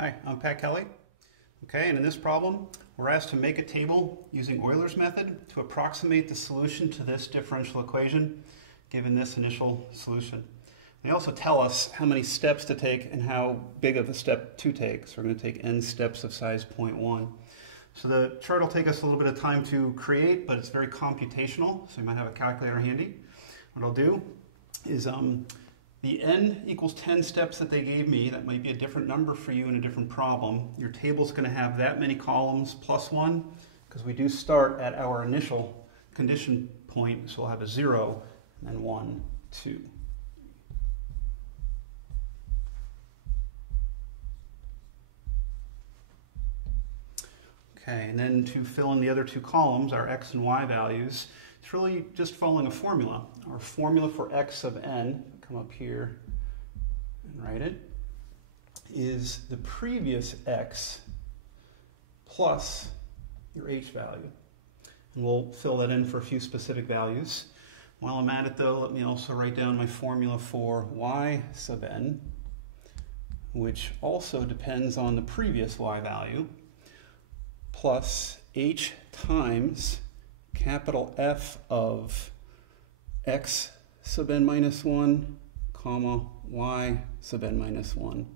Hi, I'm Pat Kelly. Okay, and in this problem, we're asked to make a table using Euler's method to approximate the solution to this differential equation given this initial solution. They also tell us how many steps to take and how big of a step to take. So we're going to take n steps of size 0.1. So the chart will take us a little bit of time to create, but it's very computational, so you might have a calculator handy. What I'll do is the n equals 10 steps that they gave me. That might be a different number for you in a different problem. Your table's going to have that many columns plus 1, because we do start at our initial condition point, so we'll have a 0, and then 1, 2. Okay, and then to fill in the other two columns, our x and y values, it's really just following a formula. Our formula for x sub n, come up here and write it, is the previous x plus your h value. And we'll fill that in for a few specific values. While I'm at it though, let me also write down my formula for y sub n, which also depends on the previous y value, plus h times capital F of x sub n minus 1, comma, y sub n minus 1.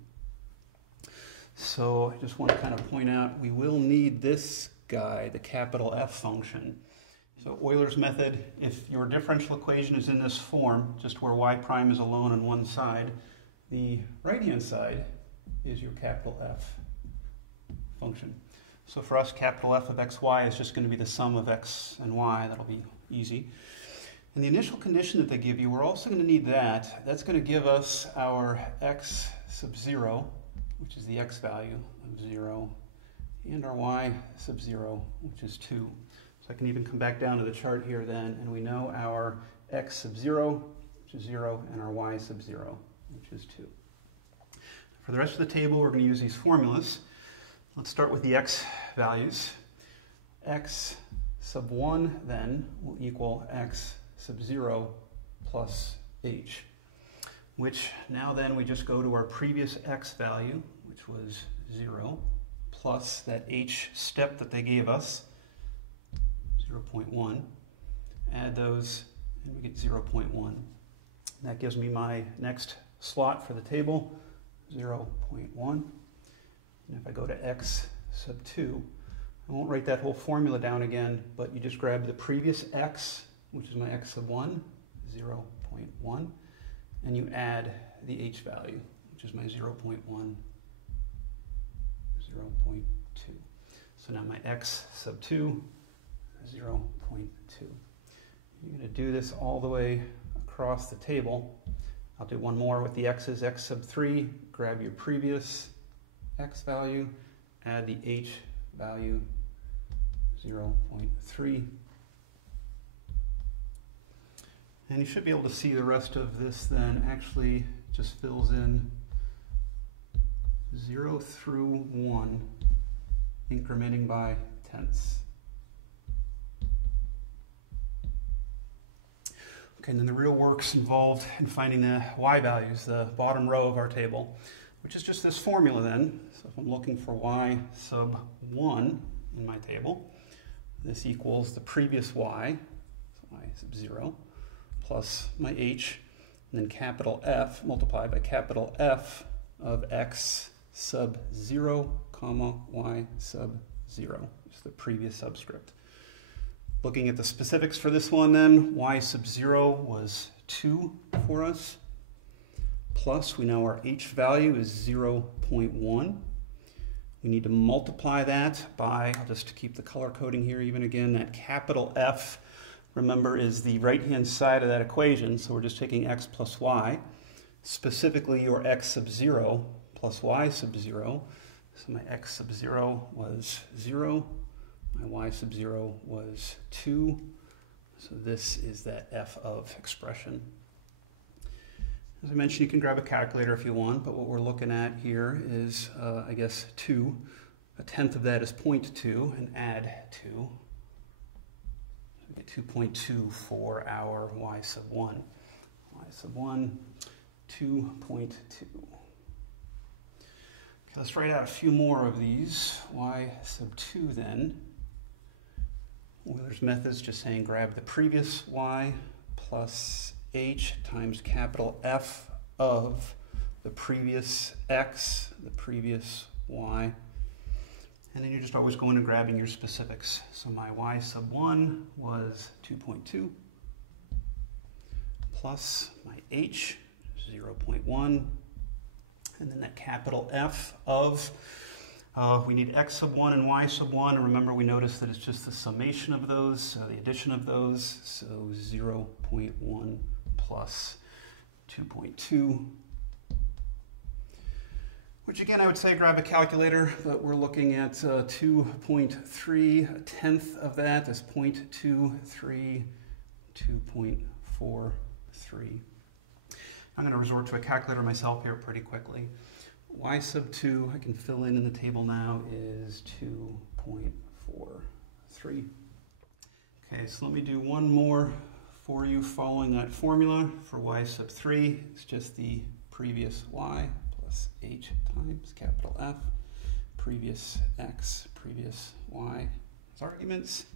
So I just want to kind of point out we will need this guy, the capital F function. So Euler's method, if your differential equation is in this form, just where y prime is alone on one side, the right-hand side is your capital F function. So for us, capital F of xy is just going to be the sum of x and y. That'll be easy. And the initial condition that they give you, we're also going to need that. That's going to give us our x sub 0, which is the x value of 0, and our y sub 0, which is 2. So I can even come back down to the chart here then, and we know our x sub 0, which is 0, and our y sub 0, which is 2. For the rest of the table, we're going to use these formulas. Let's start with the x values. X sub 1 then will equal x sub 0 plus h, which now then we just go to our previous x value, which was 0, plus that h step that they gave us, 0.1. Add those and we get 0.1. That gives me my next slot for the table, 0.1. And if I go to x sub 2, I won't write that whole formula down again, but you just grab the previous x, which is my x sub 1, 0.1, and you add the h value, which is my 0.1, 0.2. So now my x sub 2, 0.2. You're going to do this all the way across the table. I'll do one more with the x's. X sub 3, grab your previous x value, add the h value, 0.3. And you should be able to see the rest of this then actually just fills in 0 through 1, incrementing by tenths. Okay, and then the real work's involved in finding the y values, the bottom row of our table, which is just this formula then. So if I'm looking for y sub 1 in my table, this equals the previous y, so y sub 0, plus my h, and then capital F multiplied by capital F of x sub 0, comma, y sub 0, which is the previous subscript. Looking at the specifics for this one then, y sub 0 was 2 for us, plus we know our h value is 0.1. We need to multiply that by, I'll just keep the color coding here even again, that capital F, remember, is the right-hand side of that equation, so we're just taking x plus y, specifically your x sub 0 plus y sub 0. So my x sub 0 was 0, my y sub 0 was 2, so this is that f of expression. As I mentioned, you can grab a calculator if you want, but what we're looking at here is, I guess, 2. A tenth of that is 0.2, and add 2. So we get 2.2 for our y sub 1. Y sub 1, 2.2. let's write out a few more of these. Y sub 2 then. Euler's method is just saying grab the previous y plus h times capital F of the previous x, the previous y. And then you're just always going and grabbing your specifics. So my y sub 1 was 2.2 plus my h, 0.1. And then that capital F of, we need x sub 1 and y sub 1. And remember, we noticed that it's just the summation of those, the addition of those. So 0.1 plus 2.2. Which again, I would say grab a calculator, but we're looking at 2.3, a tenth of that is 0.23, 2.43. I'm going to resort to a calculator myself here pretty quickly. Y sub 2, I can fill in the table now, is 2.43. Okay, so let me do one more for you following that formula. For y sub 3, it's just the previous y plus h times capital F, previous x, previous y as arguments.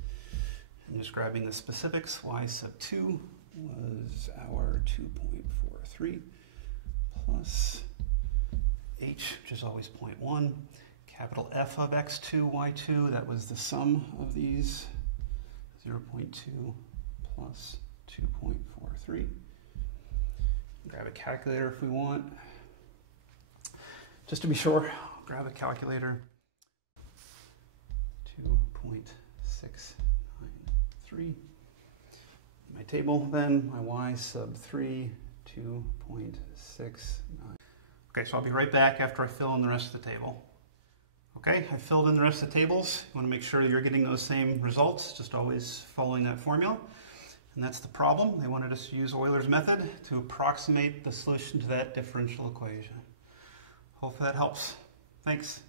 I'm just grabbing the specifics. Y sub 2 was our 2.43 plus h, which is always 0.1, capital F of x2, y2, that was the sum of these, 0.2 plus 2.43. Grab a calculator if we want. Just to be sure, I'll grab a calculator. 2.693. My table then, my y sub 3, 2.69. Okay, so I'll be right back after I fill in the rest of the table. Okay, I filled in the rest of the tables. You want to make sure you're getting those same results, just always following that formula. And that's the problem. They wanted us to use Euler's method to approximate the solution to that differential equation. Hopefully that helps. Thanks.